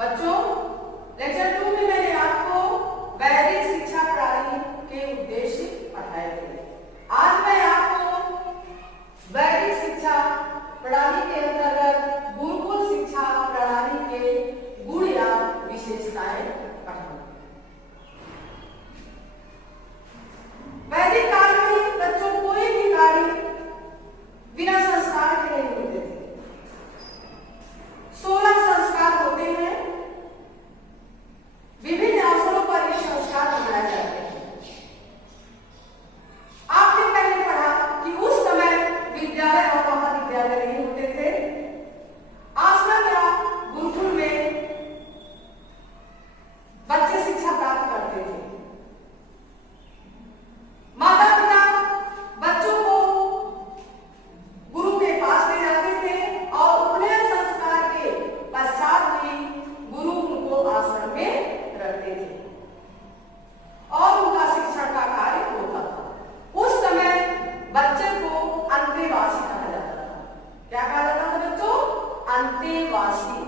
बच्चों, लेक्चर 2 में मैंने आपको वैदिक शिक्षा प्रणाली के उद्देश्य पढ़ाए थे। आज मैं आपको वैदिक शिक्षा प्रणाली के अंतर्गत गुरुकुल शिक्षा प्रणाली के गुण या विशेषताएं पढ़ाऊंगी। वैदिक काल में बच्चों कोई भी कार्य बिना संस्कार के नहीं होते थे। 16 संस्कार होते हैं। विभिन्न अवसरों पर ये संस्कार मनाए जाते हैं। आपने पहले पढ़ा कि उस समय विद्यालय और महाविद्यालय नहीं होते थे। आश्रम या गुरुकुल में बच्चे शिक्षा प्राप्त करते थे। माता पिता बच्चों को गुरु के पास ले जाते थे और उपनयन संस्कार के पश्चात ही गुरु उनको आश्रम में रखते थे और उनका शिक्षा का कार्य होता था। उस समय बच्चे को अंतेवासी कहा जाता था। क्या कहा जाता था बच्चों? अंतेवासी।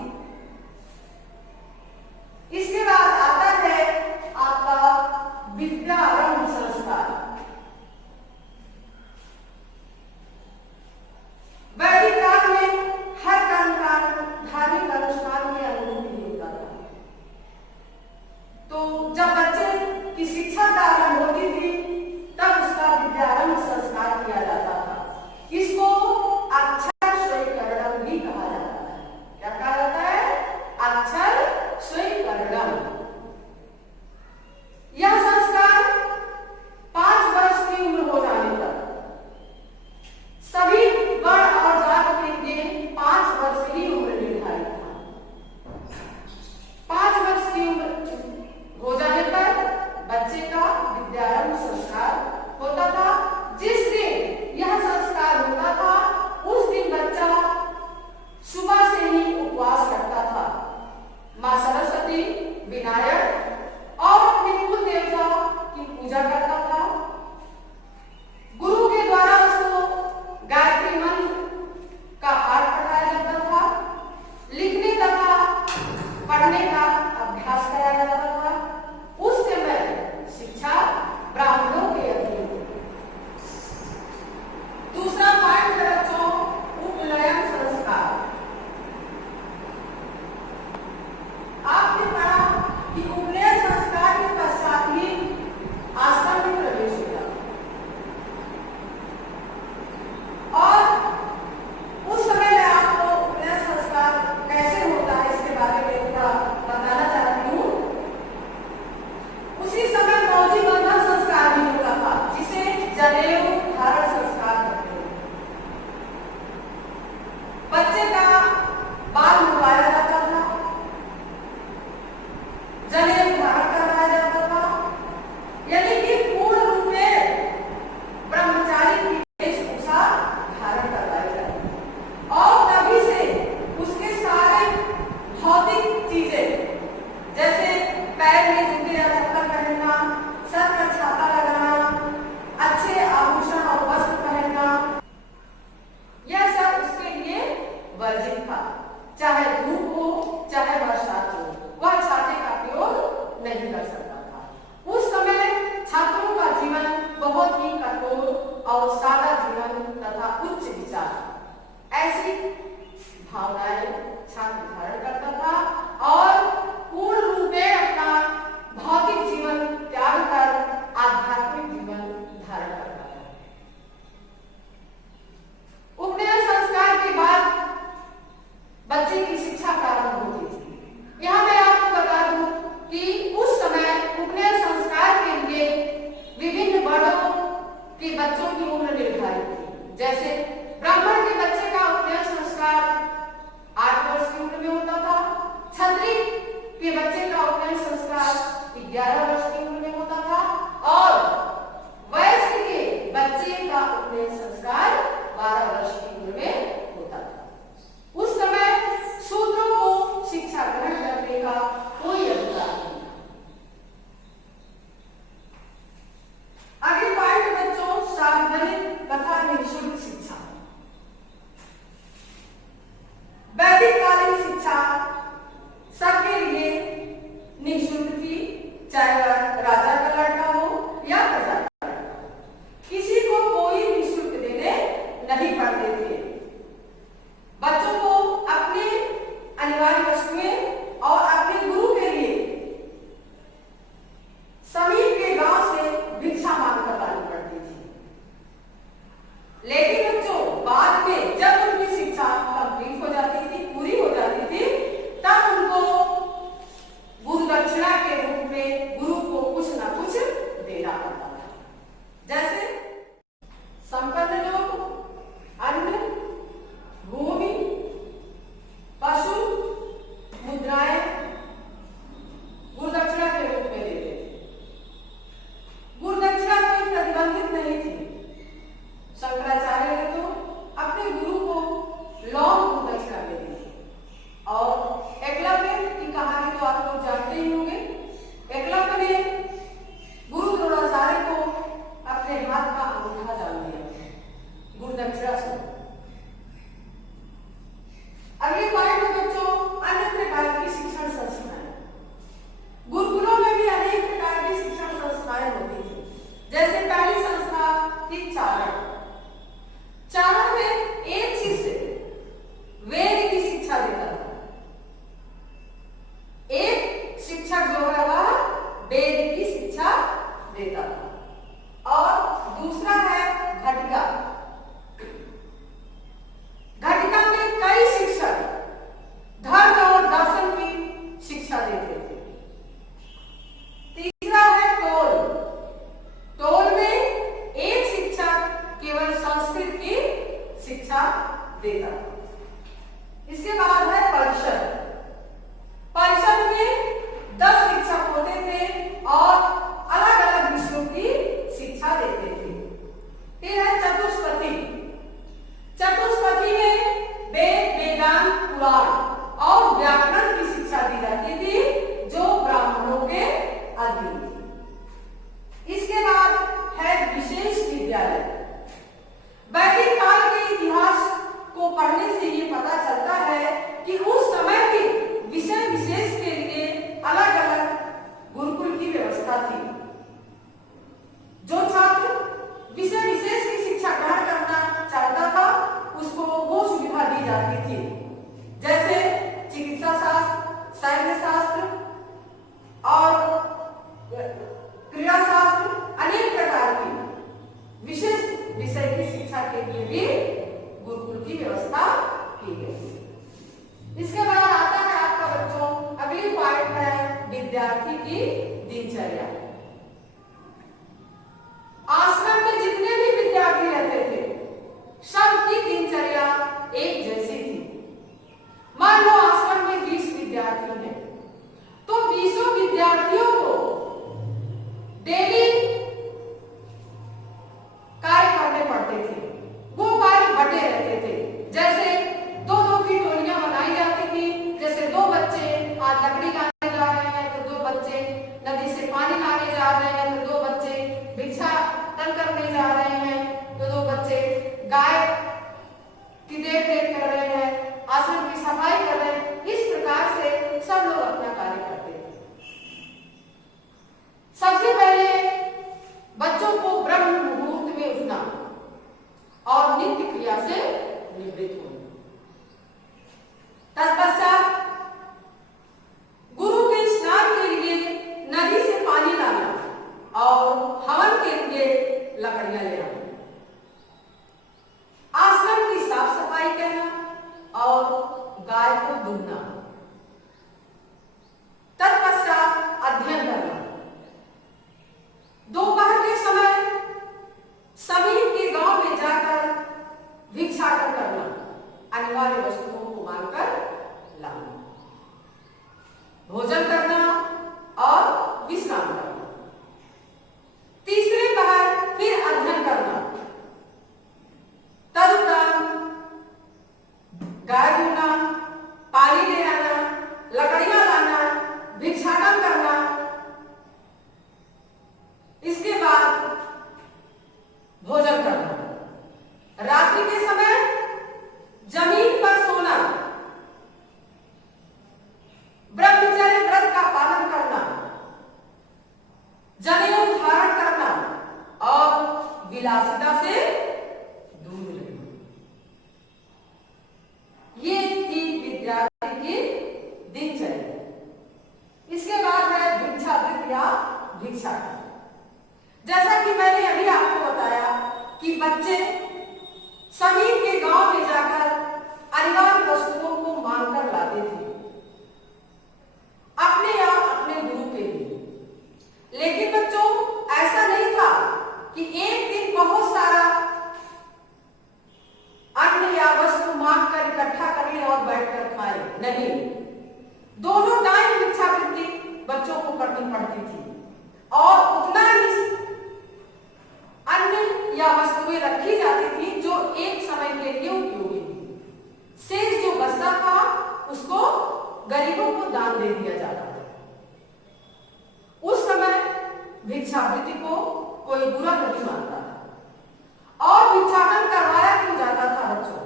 इसके बाद आता है आपका विद्यारंभ संस्कार। वैदिक काल में हर कर्मकांड धार्मिक अनुष्ठान के अनुरूप ही होता था। तो जब बच्चे की शिक्षा प्रारंभ होती थी तब उसका विद्यारंभ संस्कार किया जाता था। इसको अक्षर स्वीकरणम भी कहा जाता है। क्या कहा जाता है? अक्षर स्वीकरणम। यह संस्कार 5 वर्ष की उम्र हो जाने तक सभी वर्ण और जात के लिए 5 वर्ष की उम्र निर्धारित था। 5 वर्ष की उम्र हो जाने पर बच्चे का विद्यारंभ संस्कार होता था। जिस दिन यह संस्कार होता था उस दिन बच्चा सुबह से ही उपवास करता था। माँ सरस्वती, विनायक और अपने कुल देवता की पूजा करता था। गुरु के द्वारा उसको गायत्री मंत्र का पाठ पढ़ाया जाता था। लिखने तथा पढ़ने का अभ्यास कराया जाता था। उस समय शिक्षा ब्राह्मणों के अधीन थी। दूसरा पॉइंट है बच्चों, उपनयन संस्कार। आपने पढ़ा कि उपनयन संस्कार के पश्चात ही आश्रम में प्रवेश होगा और उस समय मैं आपको उपनयन संस्कार कैसे होता है इसके बारे में थोड़ा बताना चाहती हूँ। उसी समय मौजी बंधन संस्कार भी होता था जिसे जनेऊ धारण संस्कार कहते हैं। बच्चे का बाल मुड़वाया जाता था, जनेऊ धारण करवाया जाता था, यानी कि पूर्ण रूप में ब्रह्मचारी की वेशभूषा धारण करवाई जाती और तभी से उसके सारे भौतिक चीजें जैसे पैर में जूते या चप्पल पहनना, सर पर छाता लगाना, अच्छे आभूषण और वस्त्र पहनना, यह सब उसके लिए वर्जित था। चाहे धूप हो चाहे बरसात हो, वह छाते का प्रयोग नहीं कर सकता था। उस समय छात्रों का जीवन बहुत ही कठोर और सादा जीवन तथा उच्च विचार ऐसी भावनाएं छात्र धारण करता था और पूर्ण रूप में अपना भौतिक जीवन त्याग कर आध्यात्मिक जीवन धारण करता था। उपनयन संस्कार के बाद बच्चे की शिक्षा प्रारंभ होती थी। यहाँ मैं आपको बता दूं कि उस समय उपनयन संस्कार के लिए विभिन्न वर्णों के बच्चों की उम्र निर्धारित थी। जैसे ब्राह्मण के बच्चे का उपनयन संस्कार 8 वर्ष की उम्र में होता था। क्षत्रिय के बच्चे का उपनयन संस्कार 11 वर्ष की उम्र में होता था और वैश्य के बच्चे का उपनयन संस्कार 12 वर्ष की उम्र में होता था। उस समय शूद्रों को शिक्षा ग्रहण करने का कोई अधिकार नहीं था। आगे पॉइंट बच्चों, सार्वजनिक तथा निःशुल्क शिक्षा। वैदिक कालीन शिक्षा सबके व्याकरण की शिक्षा दी जाती थी जो ब्राह्मणों के अधीन थी। इसके बाद है विशेष विद्यालय। वैदिक काल के इतिहास को पढ़ने से ये पता चलता है कि उस समय के विषय विशेष के लिए अलग अलग गुरुकुल की व्यवस्था थी। जो छात्र विषय विशेष की शिक्षा ग्रहण करना चाहता था उसको वो सुविधा दी जाती थी, जैसे चिकित्सा शास्त्र, सैन्य शास्त्र और क्रीड़ा शास्त्र, अनेक प्रकार की विशेष विषय की शिक्षा के लिए भी गुरुकुल की व्यवस्था की गई। इसके बाद आता है आपका बच्चों अगली पॉइंट है विद्यार्थी की दिनचर्या। आश्रम में जितने भी विद्यार्थी रहते थे सबकी दिनचर्या एक जैसी थी। मान लो आश्रम में 20 विद्यार्थी हैं तो 20 विद्यार्थियों को डेली कार्य करने पड़ते थे। वो कार्य बटे रहते थे, जैसे दो की टोलियां बनाई जाती थी। जैसे 2 बच्चे आज लकड़ी लाने जा रहे हैं तो 2 बच्चे नदी से पानी लाने जा रहे हैं तो 2 बच्चे भिक्षाटन करने जा रहे हैं तो 2 बच्चे गाय की देखरेख कर रहे हैं, आश्रम की सफाई कर रहे हैं। इस प्रकार से सब लोग अपना कार्य करते थे। सबसे पहले बच्चों को ब्रह्म मुहूर्त में उठना और नित्य क्रिया से निवृत्त होना। तत्पश्चात गुरु के स्नान के लिए नदी से पानी लाना और हवन के लिए लकड़ियां ले आना। आश्रम की साफ सफाई करना और गाय को दूधना। तत्पश्चात अध्ययन करना। दोपहर के समय समीप के गांव में जाकर भिक्षाटन करना, अनिवार्य वस्तुओं को मांगकर लाना, भोजन करना और विश्राम करना। तीसरे पहर फिर अध्ययन करना। तदुपरांत गाय धोना, पानी ले आना, लकड़ियां लाना, भिक्षाटन करना। इसके बाद भोजन करना। रात्रि के समय जमीन पर सोना, ब्रह्मचर्य व्रत का पालन करना, जनेऊ धारण करना और विलासिता से दूर रहना। ये थी विद्यार्थी की दिनचर्या। इसके बाद है भिक्षावृत्ति या भिक्षाटन। जैसा कि मैंने अभी आपको बताया कि बच्चे समीप के गांव में जाकर अनिवार्य वस्तुओं को मांगकर लाते थे अपने या अपने गुरु के लिए। लेकिन बच्चों ऐसा नहीं था कि एक दिन बहुत सारा अन्न या वस्तु मांगकर इकट्ठा कर ले और बैठकर खाए। नहीं, दोनों टाइम भिक्षावृत्ति बच्चों को करनी पड़ती थी और उतना ही अन्न या वस्तुएं रखी जाती थी जो एक समय के लिए उपयोगी थी। शेष जो बचता था उसको गरीबों को दान दे दिया जाता था। उस समय भिक्षावृत्ति को कोई बुरा नहीं मानता था। और भिक्षाटन करवाया क्यों जाता था बच्चों?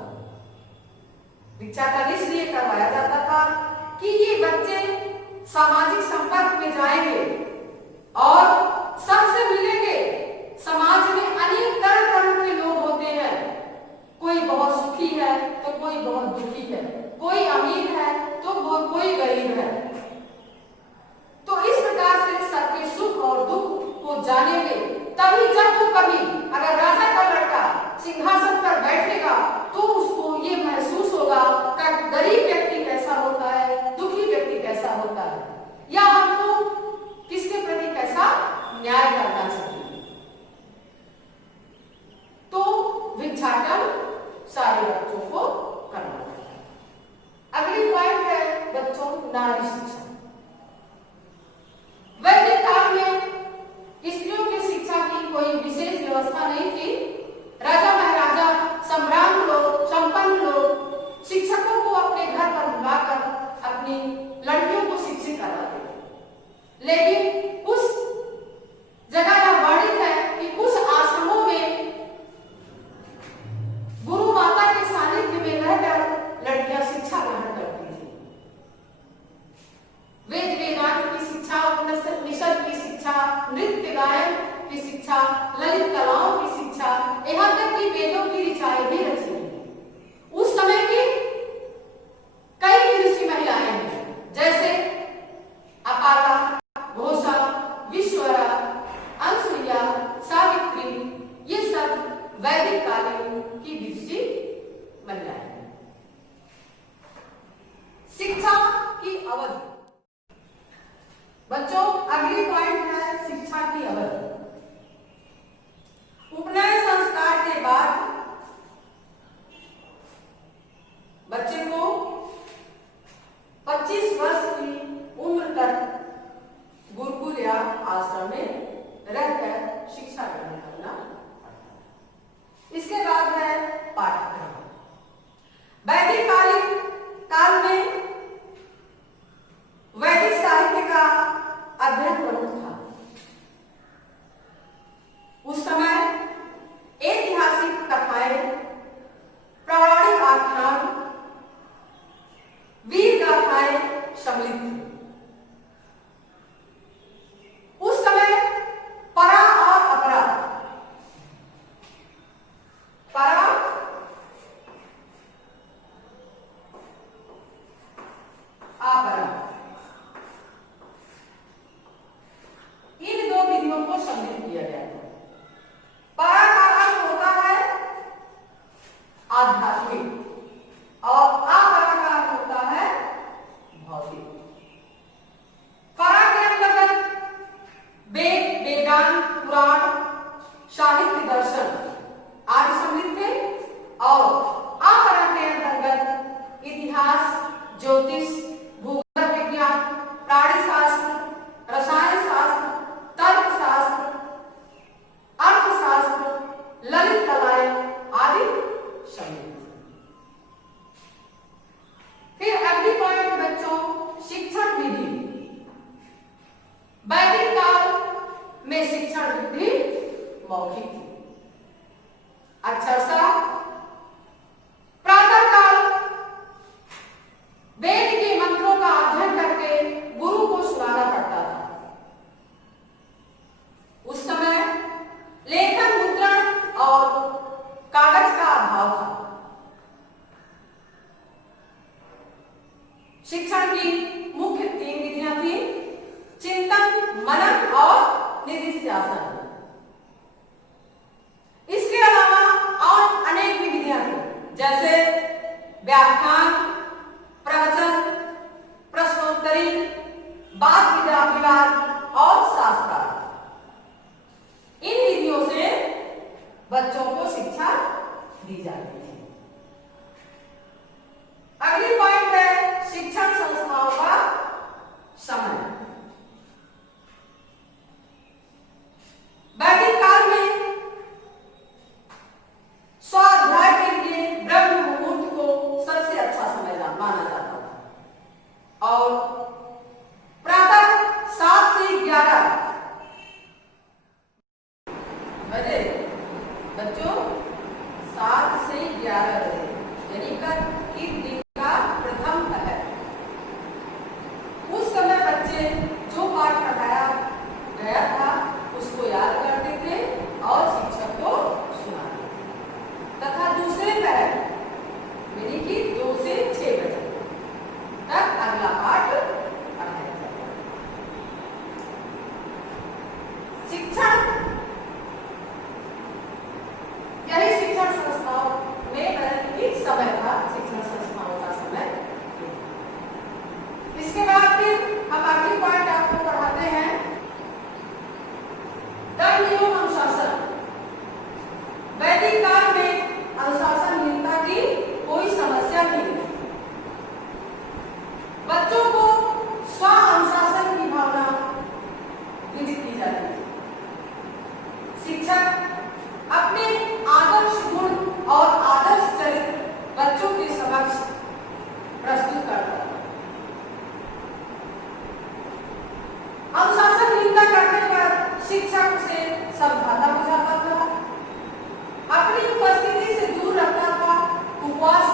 भिक्षाटन इसलिए करवाया जाता था कि ये बच्चे सामाजिक संपर्क में जाएंगे और सबसे मिलेंगे। समाज में अनेक तरह के लोग होते हैं, कोई बहुत सुखी है तो कोई बहुत दुखी है, कोई अमीर है तो कोई गरीब है। तो इस प्रकार से सबके सुख और दुख को जानेंगे। तभी जब वो कभी अगर राजा का लड़का सिंहासन पर बैठेगा तो उसको ये महसूस होगा कि गरीब व्यक्ति कैसा होता है, दुखी व्यक्ति कैसा होता है, या हमको किसके प्रति कैसा न्याय करना चाहिए। तो भिक्षाटन सारे बच्चों को करना चाहिए। अगली पॉइंट है बच्चों नारी शिक्षा। वैदिक काल में स्त्रियों की शिक्षा की कोई विशेष व्यवस्था नहीं थी। राजा महाराजा, सम्राट लोग, संपन्न लोग शिक्षकों को अपने घर पर बुलाकर अपनी ललित कलाओं की शिक्षा, यहाँ तक कि वेदों की ऋचाएं भी रची गई। उस समय की कई ऋषि महिलाएं हैं, जैसे अपाला, घोषा, विश्वरा, अंसुईया, सावित्री, ये सब वैदिक कालीन की ऋषि महिलाएं हैं। शिक्षा की अवधि। बच्चों, अगली पॉइंट है शिक्षा की अवधि। उपनयन संस्कार के बाद बच्चे को 25 वर्ष की उम्र तक गुरुकुल या आश्रम में रहकर शिक्षा ग्रहण करना पड़ता है। इसके बाद है पाठ्यक्रम। वैदिक काल में वैदिक साहित्य का अध्ययन प्रमुख था। उस समय ऐतिहासिक कथाएं, पौराणिक आख्यान, वीर गाथाएं सम्मिलित थी। उस समय परा और अपरा, परा अपरा, इन दो विधियों को सम्मिलित किया गया था। परा का अर्थ होता है आध्यात्मिक और अपरा का अर्थ होता है भौतिक। परा के अंतर्गत वेद, वेदांत, पुराण, साहित्य, दर्शन आदि सम्मिलित थे और अपरा के अंतर्गत इतिहास, ज्योतिष, भूगोल विज्ञान, प्राणी शास्त्र, रसायन शास्त्र, तर्कशास्त्र, अर्थशास्त्र, ललित कलाएं आदि शामिल। फिर अगली पॉइंट बच्चों, शिक्षण विधि। वैदिक काल में शिक्षण विधि मौखिक थी। अक्षरशः प्रातः काल वेद के मंत्रों का अध्ययन करके गुरु को सुनाना पड़ता था। उस समय लेखन, मुद्रण और कागज का अभाव था। शिक्षण की मुख्य 3 विधियां थी: चिंतन, मनन और निधिध्यासन। इसके अलावा और अनेक विधियां थी, जैसे व्याख्यान, प्रवचन, प्रश्नोत्तरी, वाद विवाद और शास्त्रार्थ। इन विधियों से बच्चों को शिक्षा दी जाती है। अगली पॉइंट है शिक्षण संस्थाओं का समय। वैदिक काल में स्वाध्याय के लिए ब्रह्म मुहूर्त को सबसे अच्छा समय माना जाता था और प्रातः 7 से 11 बजे, बच्चों 7 से 11 बजे यानी कि दिन का प्रथम पहर, उस समय बच्चे जो पाठ पढ़ाया गया था उसको याद करते थे और शिक्षक को सुनाते थे। तथा दूसरे पहर यानी कि 2 से 6 बजे तक अगला पाठ पढ़ाया जाता। शिक्षण, यही शिक्षण संस्थाओं में समय था। शिक्षण संस्थाओं का समय। इसके बाद फिर हम अगली पॉइंट आपको पढ़ाते हैं दंड एवं अनुशासन। वैदिक काल में अनुशासनहीनता की कोई समस्या नहीं थी। बच्चों को स्व अनुशासन की भावना विकसित की जाती थी। शिक्षक अपने आदर्श गुण और आदर्श चरित्र बच्चों के समक्ष प्रस्तुत करता है। अनुशासनहीनता करने पर शिक्षक उसे समझाता बुझाता था, अपनी उपस्थिति से दूर रखता था, उपवास